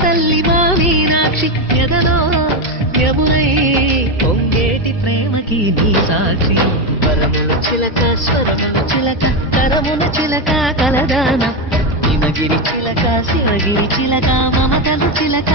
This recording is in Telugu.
తల్లి మా మీనాక్షి ఎదలో యమునై పొంగేటి ప్రేమకి నీ సాక్షి వరములు చిలక స్వరములు చిలక కరమున చిలక కలదాన హిమగిరి చిలక శివగిరి చిలక మమతలు చిలక